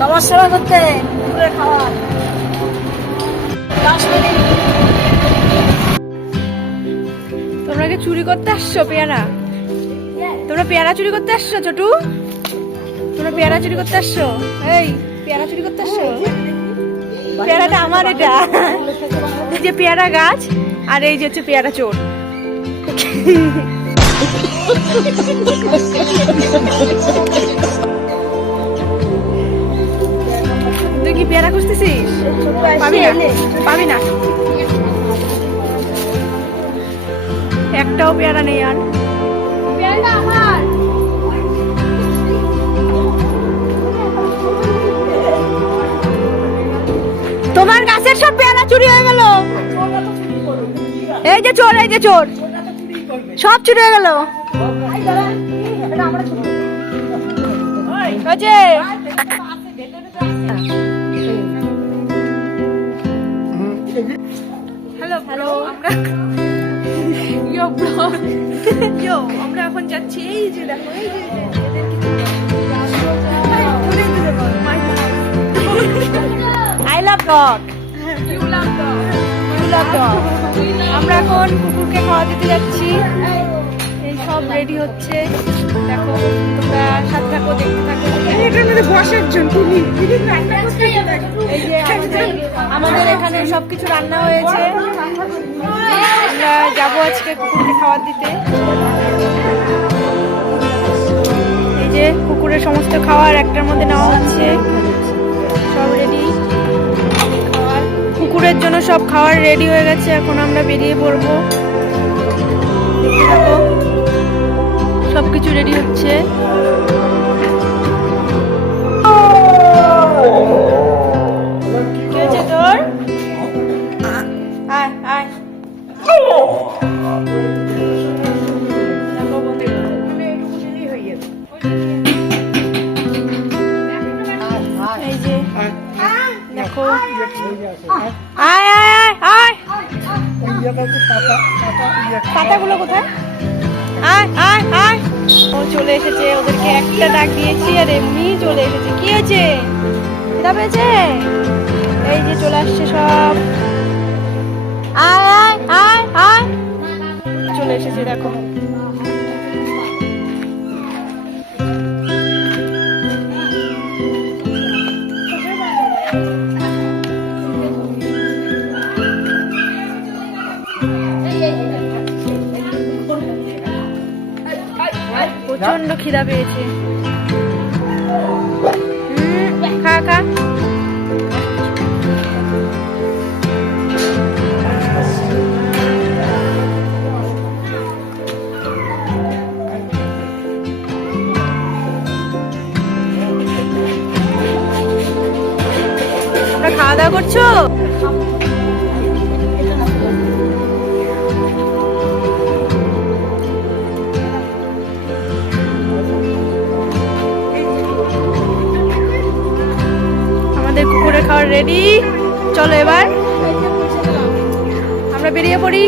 সবার সেবা করতে দুপুরের খাবার 10 মিনিট। তোমরা কি চুরি করতে আসছো পেয়ারা? তোমরা পেয়ারা চুরি করতে আসছো ছোটু? তোমরা পেয়ারা চুরি করতে আসছো? এই পেয়ারা চুরি করতে আসছো? পেয়ারাটা আমার, এটা এই যে পেয়ারা গাছ, আর এই যে হচ্ছে পেয়ারা চোর। তুই কি পেয়ারা খুঁজতেছিস? পাবি না, পাবি না, একটাও পেয়ারা নেই। আর পেয়ারাটা আমার। তোমার গাছের সব পেয়ারা চুরি হয়ে গেল। এই যে চোর, এই যে চোর, সব চুরি হয়ে গেল। হ্যালো হ্যালো, আমরা এখন যাচ্ছি, এই যে দেখো, এই যে I love dog. You love dog. You love dog. আমরা এখন কুকুরকে খাওয়া দিতে যাচ্ছি। এই সব রেডি হচ্ছে, দেখো তোমরা সাথে থাকো, দেখতে থাকো। এটার মধ্যে বসার জন্য এই যে আমাদের এখানে সবকিছু রান্না হয়েছে। আমরা যাবো আজকে কুকুরকে খাবার দিতে। এই যে কুকুরের সমস্ত খাবার একটার মধ্যে নেওয়া হচ্ছে, সব রেডি খাবার। কুকুরের জন্য সব খাবার রেডি হয়ে গেছে, এখন আমরা বেরিয়ে পড়বো। দেখতে থাকো, সবকিছু রেডি হচ্ছে। কি হয়েছে তোর? আয় আয়, এই যে দেখো, আয় আয় আয়, পাতাগুলো কোথায়? আয় আয় আয়, ও চলে এসেছে। ওদেরকে একটা ডাক দিয়েছি আর এমনি চলে এসেছে। কি হয়েছে? খিদা পেয়েছে? এই যে চলে আসছে সব। আয় আয় আয় আয়, চলে এসেছে দেখো। প্রচন্ড খিদা পেয়েছে। খা খা। তোমরা খাওয়া দাওয়া করছো? আমাদের কুকুরের খাবার রেডি, চলো এবার আমরা বেরিয়ে পড়ি।